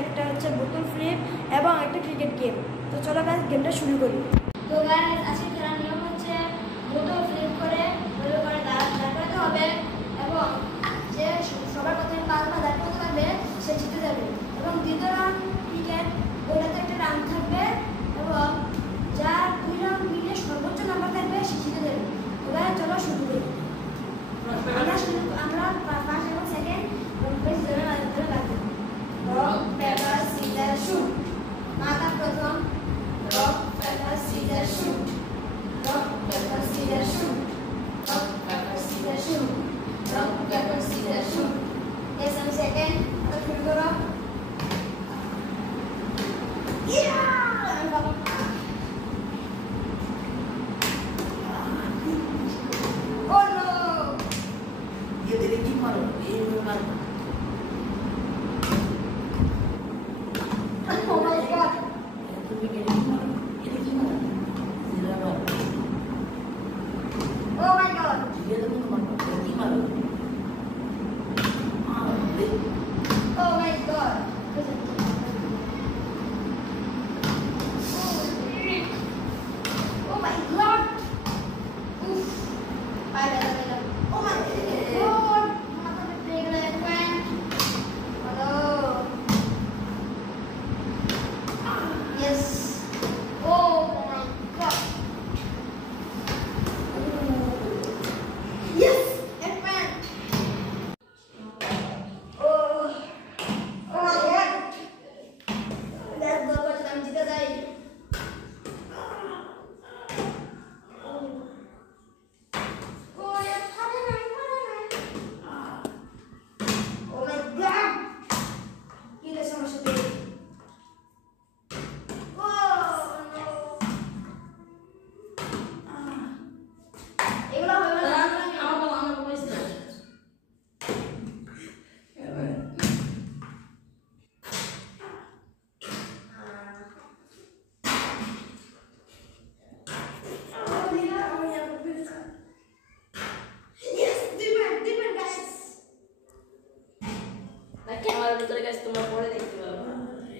একটা হচ্ছে বোতল ফ্লিপ এবং একটা ক্রিকেট গেম। তো চলো গাইস গেমটা শুরু করি। তো গাইস আজকে খেলার নিয়ম হচ্ছে বোতল ফ্লিপ করে দাঁড় করাতে হবে এবং যে সবার প্রথমে 5 বার দাঁড় করতে পারবে সে জিতে যাবে। এবং দ্বিতীয় রাউন্ড ক্রিকেট, ওটাতে একটা রাউন্ড থাকবে এবং যার 2 রাউন্ড মিলে সর্বোচ্চ নাম্বার থাকবে সে জিতে যাবে। তো গাইস চলো শুরু করি। আমরা ফার্স্ট এবং সেকেন্ড বেশ ধরে রাখবো। Rock paper scissor shoot. মাথা প্রথম rock paper scissor shoot. Rock paper scissor shoot. Rock paper scissor shoot. Rock paper scissor shoot. S আমি সেকেন্ড। তো শুরু করো। ইয়া আমি বাবা ও নো ये तेरे की मारो ये मारो oh my god तुम भी तेरे की मारो ये की मारो जरा मारो oh my god ये तो तुम मारो तेरे की मारो oh my god oh my god oof bye bye bye oh my god mata me pega la friend hello yes oh my god yes a friend oh oh my god that's the first time jita jai ক্যামেরার ভিতরে guys তোমরা পরে দেখতে পারবে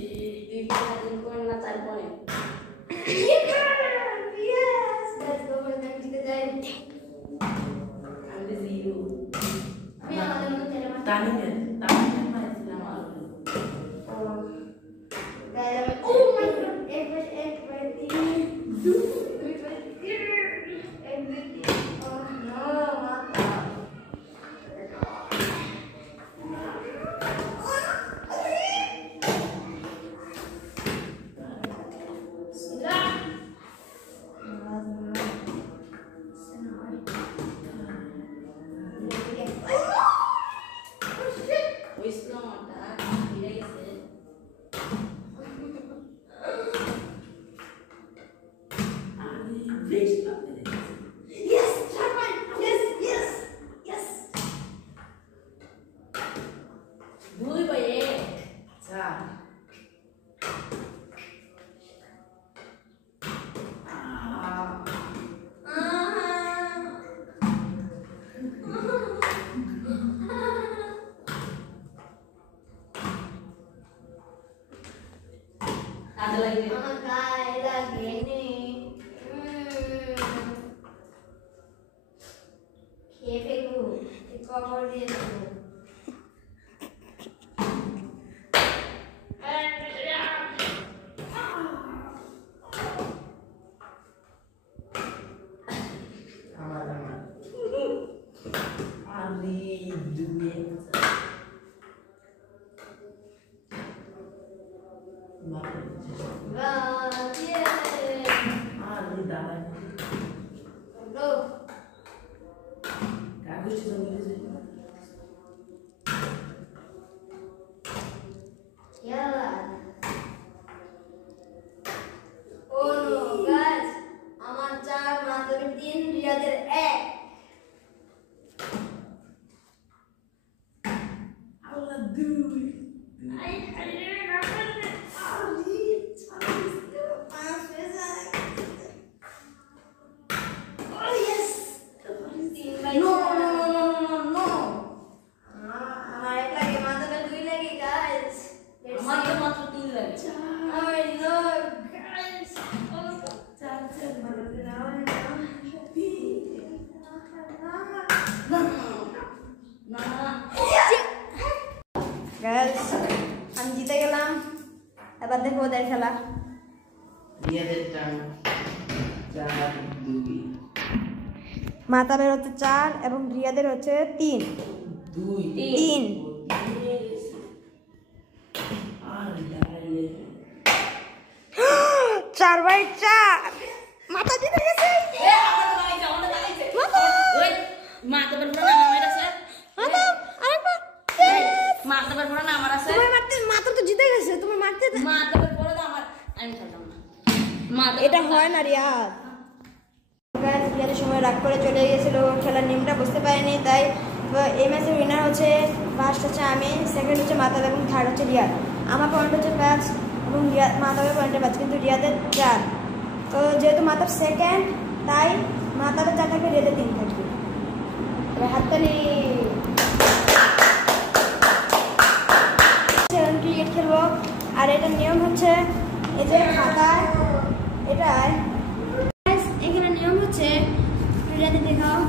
এই 2 point 3 point না 4 point yes let's go for the jita jai আমি zero আমি আমাদের মতো খেলে তানিমের মারছিলাম আর oh my god एक बार 2 oh no mata yes Sharman yes yes yes 2 by 1 4 ada lagi lagi ini খেয়ে কবর দিয়ে দেবো রিয়াদের 1 Allah dude हमारे लगे माता में 2 लगी गाइस গাইস আমি জিতে গেলাম, এবার দেখো ওদের খেলা। মাতাবের হচ্ছে 4 এবং রিয়াদের হচ্ছে 3। 3 4/4 মাতা জিতে গেছে। মাতা তো জিতে গেছে, তুমি মারতে এটা হয় না রিয়াদ। রিয়াদের সময় রাগ করে চলে গিয়েছিল, খেলার নিয়মটা বুঝতে পারেনি, তাই এই ম্যাচের উইনার হচ্ছে, ফার্স্ট হচ্ছে আমি, সেকেন্ড হচ্ছে মাতাব এবং থার্ড হচ্ছে রিয়াদ। আমার পয়েন্ট হচ্ছে 5 এবং মাতাবের পয়েন্টে 5, কিন্তু রিয়াদের 4। তো যেহেতু মাতাব সেকেন্ড, তাই মাতাবের 4 থাকবে, রিয়াদের 3 থাকবে। হাততালি। ক্রিকেট খেলবো, আর এটার নিয়ম হচ্ছে এই যে খাতায় এটায় এখানে নিয়ম হচ্ছে, দেখাও,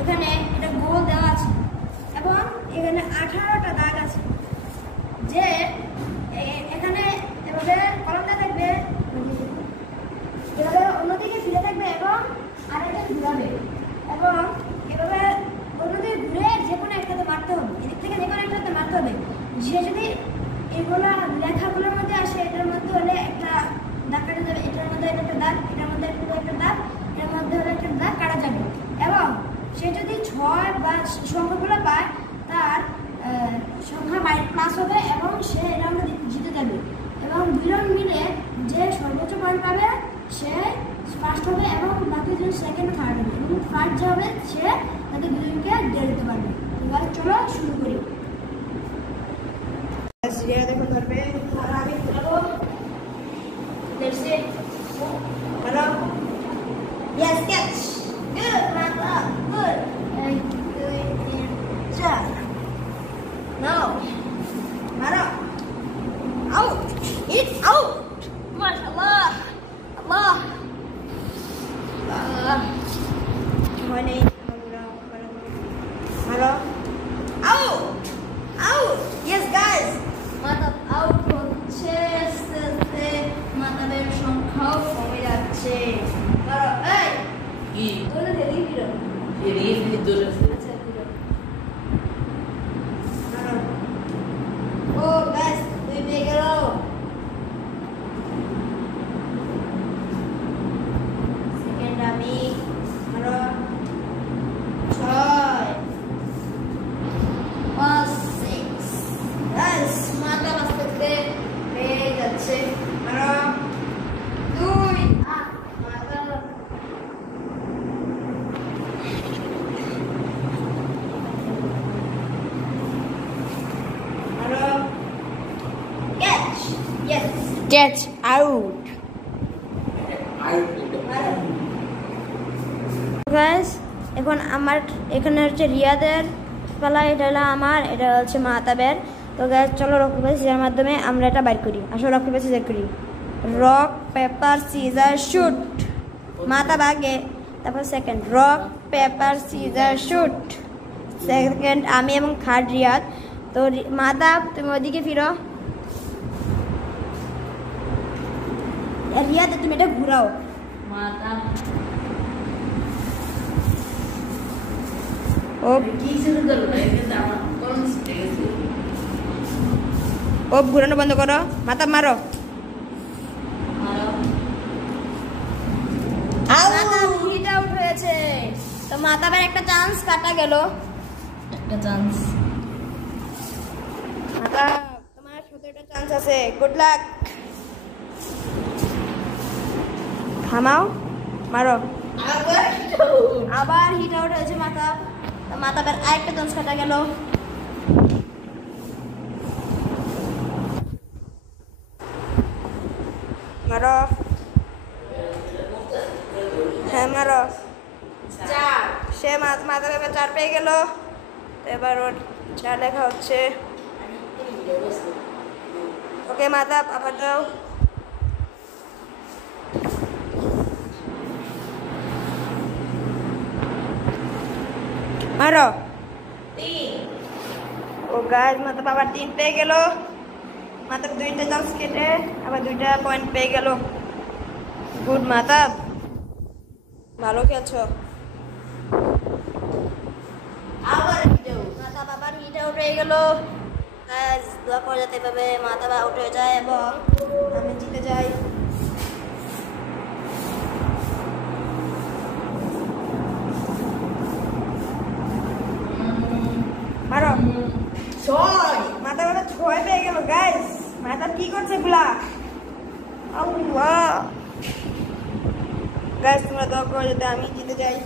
এখানে এটা গোল দেওয়া আছে এবং এখানে 18টা দাগ আছে, যে এখানে এভাবে কলমটা থাকবে, এভাবে অন্যদিকে ফিরে থাকবে এবং আরেকটা ঘুরাবে এবং এভাবে অন্যদিকে ঘুরে যে কোনো একটাতে মারতে হবে, এদিক থেকে যে কোনো একটাতে মারতে হবে। যে যদি এগুলা লেখাগুলোর মধ্যে আসে, এটার মধ্যে হলে একটা দাগ কাটা যাবে, এটার মধ্যে একটা দাগ, এটার মধ্যে একটা দাগ, এর মধ্যে হলে একটা দাগ কাটা যাবে। এবং সে যদি 6 বা সংখ্যাগুলো পায়, তার সংখ্যা প্লাস হবে এবং সে এটা আমরা জিতে যাবে। এবং 2 রাউন্ড মিলে যে সর্বোচ্চ পয়েন্ট পাবে সে ফার্স্ট হবে এবং বাকি জন সেকেন্ড, থার্ড হবে, এবং ফার্স্ট যে হবে সে তাদের দুজনকে দিয়ে দিতে পারবে। চলো শুরু করি। দেখুন ধরবে, আমি খেলাবো। Hello. Yes, catch. Good, Mata. Good. 1, 2, 3, 4. No. Mara. Out. It's out. MashaAllah. Allah. Money. Hello. Out. Out. Yes, guys. Mata out হচ্ছে, মাতাবের সংখ্যাও কমে যাচ্ছে। ও ব্যাস 2 পেয়ে গেল। সেকেন্ড আমি, আরো 6, 5, 6। ব্যাস মাতা বাঁচতে পেয়ে যাচ্ছে। আরো 2, মাতা catch out. Guys, এখন আমার এখানে হচ্ছে রিয়াদের পালা, এটা হলো আমার, এটা হচ্ছে মাতাবের। তো গাইস চলো রক পেপার সিজারের মাধ্যমে আমরা এটা বাইর করি। আসো রক পেপার সিজার করি। Rock paper scissor shoot. মাতাব আগে, তারপর second. Rock paper scissor shoot. Second আমি এবং থার্ড রিয়াদ। তো মাতাব তুমি ওদিকে ফিরো, রিয়াদ তুমি এটা ঘুরাও। ও ঘুরানো বন্ধ করো, মাথা মারো। হিট আউট হয়েছে। তো মাতাবের একটা চান্স কাটা গেল, একটা চান্স। মাতা তোমার 17টা চান্স আছে, গুড লাক। থামাও, মারো। আবার হিট আউট হয়েছে মাতাব। মাতাবের আরেকটা চান্স কাটা গেল। মারো, হ্যাঁ মারো। সে মাতাব এবার 4 পেয়ে গেল। এবার ওর 4 লেখা হচ্ছে। ওকে মাতাব আবার দাও। মারো। ও ও গাইস মাথা আবার 3 পেয়ে গেল, মাত্র 2টা চান্স কেটে আবার 2টা পয়েন্ট পেয়ে গেল। গুড মাথা, ভালো খেলছো। আবার মাথা বাবার হিটে উঠে গেল গাইস, দোয়া করে যেতে পাবে মাথা বা উঠে যায় এবং আমি জিতে যাই। মারো ছয়। মাথা বাবা 6 পেয়ে গেল গাইস। মাথা কি করছে এগুলা? আল্লাহ গাইস, তোমরা দোয়া করে যাতে আমি জিতে যাই,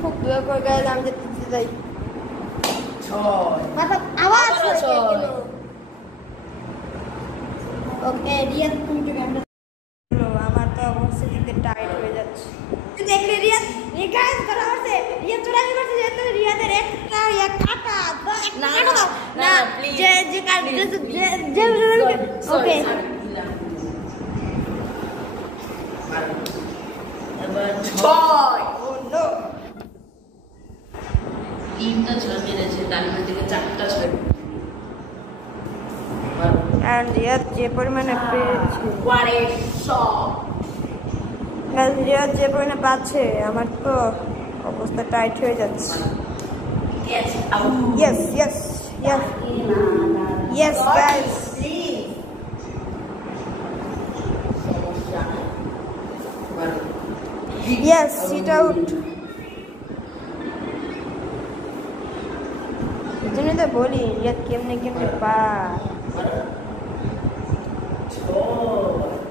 খুব দোয়া করে গাইস আমি যাতে জিতে যাই। ছয়। মাথা আওয়াজ আবারও হয়ে ছয়। গেল। ওকে রিয়াদ, তুমি তো গেমটা আমার তো অবশ্যই জিতে টাইট হয়ে যাচ্ছে। তুই দেখলি রিয়াদ গাইস করা হচ্ছে, রিয়াদ চোরামি করছে, যেহেতু রিয়াদের একটা কাটা না, কাটা দাও না, না, please, যে যে please, যে ওকে এবার ছয়। ও নো, 3টা ছয় মেরেছে, তার মধ্যে থেকে 4টা ছয়। এন্ড রিয়াদ যে পরিমাণে পেয়েছে, রিয়াদ যে পরিমাণে পাচ্ছে, আমার তো অবস্থা টাইট হয়ে যাচ্ছে। Yes yes yes yes guys, yes sit out. এই জন্যই তো বলি রিয়াদ কেমনে কেমনে পায়।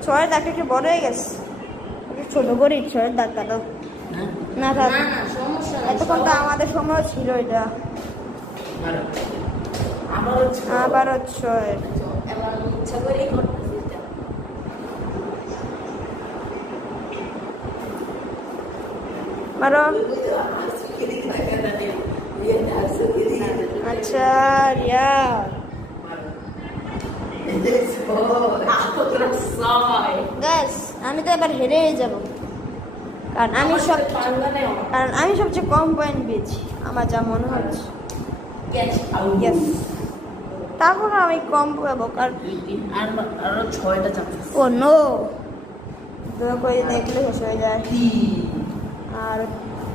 6 দাগটা একটু বড় হয়ে গেছে, একটু ছোট করে 6 দাগ কাটো না থাক। এতক্ষণ তো আমাদের সময় ছিল এটা। আবারও 6। এবার ইচ্ছা করেই করতেছি এটা। মারো। আচ্ছা রিয়াদ গাইস, আমি তো এবার হেরেই যাব, কারণ আমি সবচেয়ে কম পয়েন্ট পেয়েছি আমার যা মনে হচ্ছে। ইয়েস, তারপর আমি কম পাবো কারণ আরো 6টা চান্স। ও নো, দোয়া করে দেখলে শেষ হয়ে যায়। আর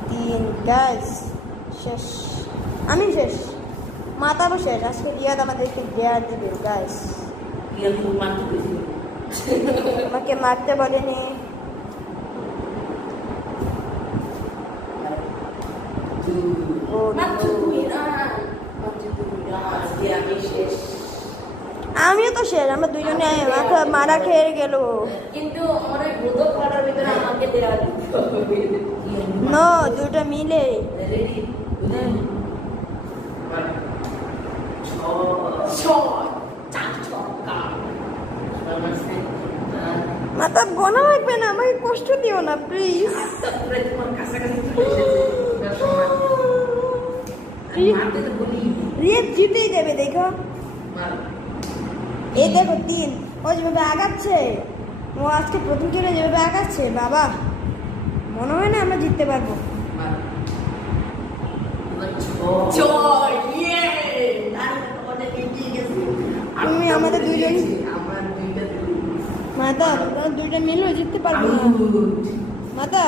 3 গাইস, শেষ, আমি শেষ, মাথারও শেষ। আজকে রিয়াদ আমাদেরকে দেয়ার দিবে গাইস। আমাকে মারতে বলেনি। ও no, আমিও তো শেষ, আমরা দুজনে মাথা মারা খেয়ে গেল। কিন্তু অনেক বোধক করার ভিতরে আমাকে দেওয়া দিতে হবে। নো, দুটো মিলে। মাথা গোনা লাগবে না, আমাকে কষ্ট দিও না প্লিজ। রিয়াদ জিতেই দেবে, দেখো এই দেখো 3, ও যেভাবে আগাচ্ছে, ও আজকে প্রথম টিরে যেভাবে আগাচ্ছে, বাবা মনে হয় না আমরা জিততে পারবো। তুমি আমাদের দুইজন মাতা, দুইটা মিলেও জিততে পারবো না মাতা,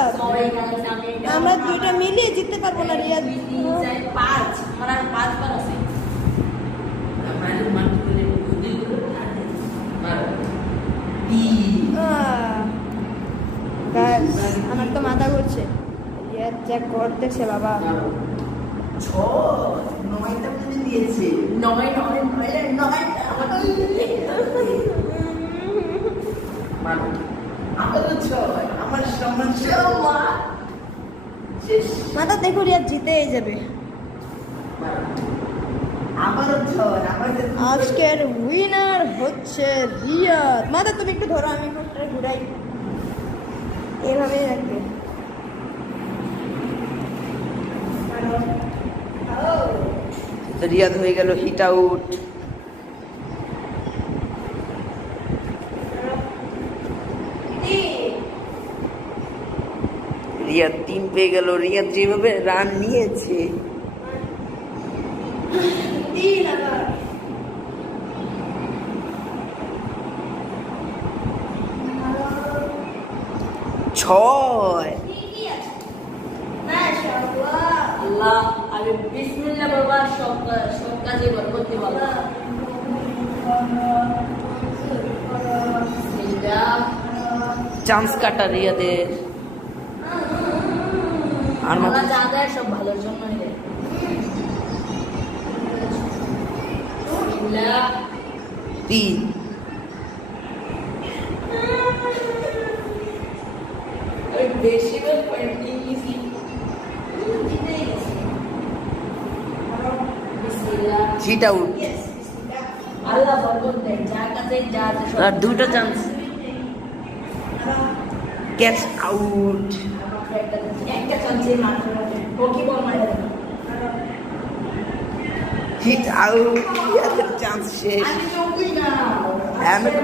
আমরা দুইটা মিলিয়ে জিততে পারবো না রিয়াদ। 5 আমার 5 বার আছে। আমার তো মাথা ঘুরছে, রিয়াদ যা করতেছে বাবা। 9টা দিয়েছে, 9টা আমার সমস্যা। মাথা দেখো রিয়াদ জিতেই যাবে। আজকের উইনার হচ্ছে রিয়াদ। মাথা তুমি একটু ধরো, আমি একটু ঘুরাই, এভাবেই রাখবে। রিয়াদ হয়ে গেল হিট আউট। রিয়াদ 3 পেয়ে গেল। রিয়াদ যেভাবে রান নিয়েছে তিন আবার ছয়। ঠিকই আছে মাশাআল্লাহ আল্লাহ আমি বিসমিল্লাহ বলবো আর সব কাজে বরকত দিব আল্লাহ বিসমিল্লাহ চান্স কাটা রিয়াদের। আর মাত্র আল্লাহ যা দেয় সব ভালোর জন্যই দেয় বিসমিল্লাহ 3। আমি বেশি বার পয়েন্টিং ইজি জিতেই গেছে বিসমিল্লাহ হিট আউট। ইয়েস বিসমিল্লাহ আল্লাহ বরকত দেয় যার কাছে যা আছে সব আর দুটো চান্স। Catch out. মাত্র একটা চান্সে মাত্র হকি বল মারে দেবে হিট আউট। রিয়াদের চান্স শেষ। আমি চৌকি না আমি তো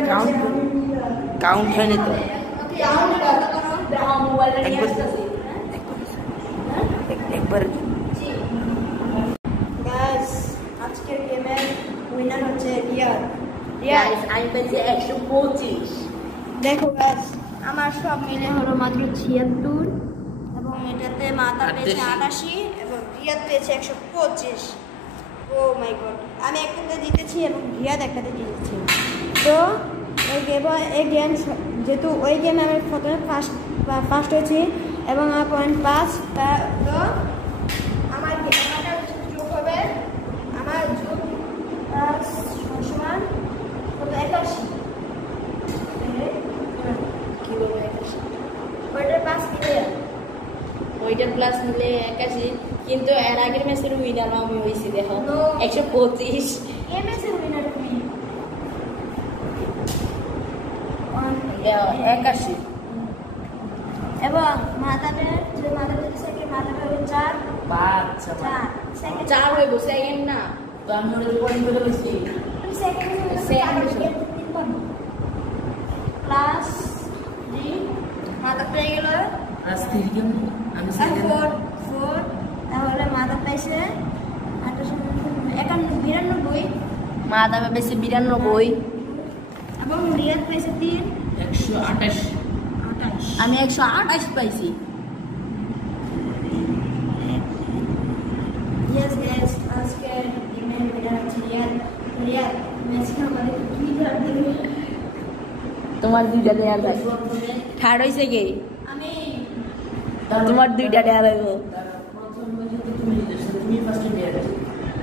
কাউন্ট হয়নি তো। ওকে আউট করো দাও মোবাইলে নিয়ে একবার- আসতেছি একবার জি গাইস আজকের গেমের উইনার হচ্ছে রিয়াদ রিয়াদ গাইস আমি পেয়েছি 125 দেখো গাইস আমার সব মিলে হলো মাত্র 76 এবং এটাতে মাথা পেয়েছে 88 এবং রিয়াদ পেয়েছে 125। ও মাই গড আমি একটাতে জিতেছি এবং রিয়াদ একটাতে জিতেছি। তো এই গেম যেহেতু ওই গেমে আমি প্রথমে ফার্স্ট হয়েছি এবং আমার পয়েন্ট 5 তো আমার গেমটা যোগ হবে আমার যোগ সমান কত 81 কি বলবো 81 ওইটার 5 মিলে ওইটার প্লাস মিলে 81 কিন্তু এর আগের ম্যাচের উইনার আমি হইছি দেখো No. 125 এমএসের উইনার তুমি 81 এবং মাথাতে যে মাথাতে সেকেন্ড মাথাতে হলো 4 বাচ্চা 4 সেকেন্ড চার হইব সেকেন্ড না তো আমি ওটা পয়েন্ট করে লইছি তুমি সেকেন্ড Second প্লাস জি মাথা পেয়ে গেল আজ 3 গেম আমি 4 4 তাহলে মাথা পেয়েছে 92 মা দামে বেশি 92 এবং রিয়াদ পেয়েছে 3 128। 28 আমি 128 পাইছি Yes, guys, আজকে গেমের উইনার হচ্ছে রিয়াদ রিয়াদ ম্যাচটা আমাদের কি দেবে তোমার দুইটা দেয়া যায় থার্ড হইছে কে আমি তোমার দুইটা দেয়া হইব প্রথম ম্যাচে তো তুমি জিতেছো, তুমি ফার্স্টে দিয়ে দাও।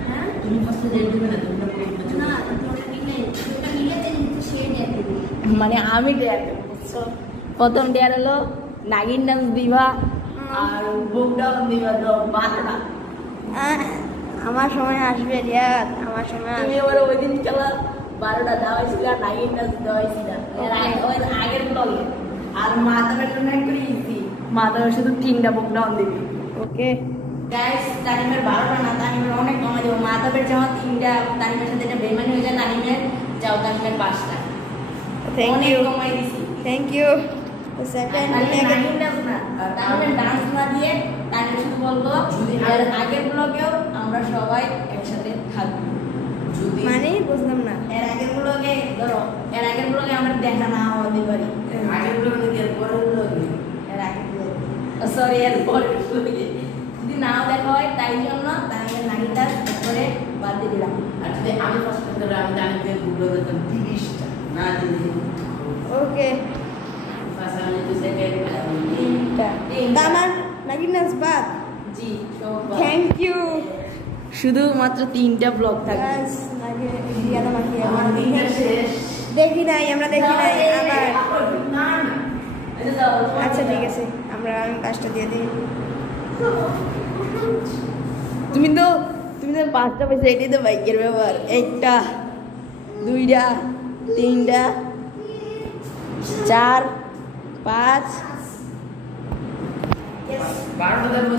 হ্যাঁ তুমি ফার্স্টে দিয়ে দিবে না, তুমি প্রথম ম্যাচে। না তোমরা নিলে তোমরা নিলে তো সে দিয়ে দিবে মানে আমি দেয়া দেব বুঝছো প্রথম দেয়া হলো নাগিন ডান্স দিবা আর বুক ডাউন দিবা তো বাংলা আমার সময় আসবে রিয়াদ আমার সময় তুমি এবার ওই দিন খেলা 12টা দেওয়া হয়েছিল আর নাগিন ডান্স দেওয়া হয়েছিল ওই আগের ব্লগে আর মাথার জন্য একটু ইজি মাথার শুধু 3টা বুক ডাউন দিবি ওকে গাইস তানিমের 12টা না তানিমের অনেক কমে দেবো মাথাপের যাওয়া 3টা তানিমের সাথে এটা বেমানি হয়ে যায় তানিমের যাও তানিমের 5টা থ্যাংক অনেক ইউ কমাই দিছি থ্যাংক ইউ তো সেকেন্ড নাগিন ডান্স না তানিমের ডান্স না দিয়ে তানিম শুধু বলবো আর আগের ব্লগেও আমরা সবাই একসাথে থাকবো যদি মানে বুঝলাম না এর আগের ব্লগে ধরো এর আগের ব্লগে আমরা দেখা না হতে পারি আগের ব্লগ নাকি এর পরের ব্লগ নেই? এর আগের ব্লগে সরি এর পরের ব্লগে যদি নাও দেখা হয় তাই জন্য তানিমের নাগিন ডান্স করে বাদ দিয়ে দিলাম আর যদি আমি ফার্স্ট করতে আমি জানি যে গুলো দেখতাম 30টা না দিলে ওকে ফার্স্ট আমি তো সেকেন্ড তিনটা আমার নাকি নাচ বাদ জি সব থ্যাংক ইউ শুধুমাত্র 3টা ব্লগ থাকবে গাইস আগে রিয়াদ আমাকে আমার দিনটা শেষ। দেখি নাই আমরা দেখি নাই আবার না না আচ্ছা ঠিক আছে আমি কাজটা দিয়ে দিই তুমি তো 5টা পয়সা এটাই তো বাইকের ব্যাপার 1টা 2টা 3টা 4 5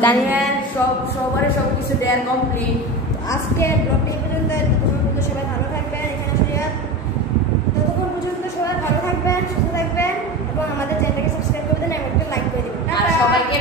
তানিমের সবারই সব কিছু দেওয়ার কমপ্লিট আজকে ব্লগটা এই পর্যন্ত ততক্ষণ পর্যন্ত সবাই ভালো থাকবেন এখানে রিয়াদ ততক্ষণ পর্যন্ত সবাই ভালো থাকবেন সুস্থ থাকবেন এবং আমাদের চ্যানেলকে সাবস্ক্রাইব করে দেন এবং একটা লাইক করে দিবেন আর টাটা। সবাইকে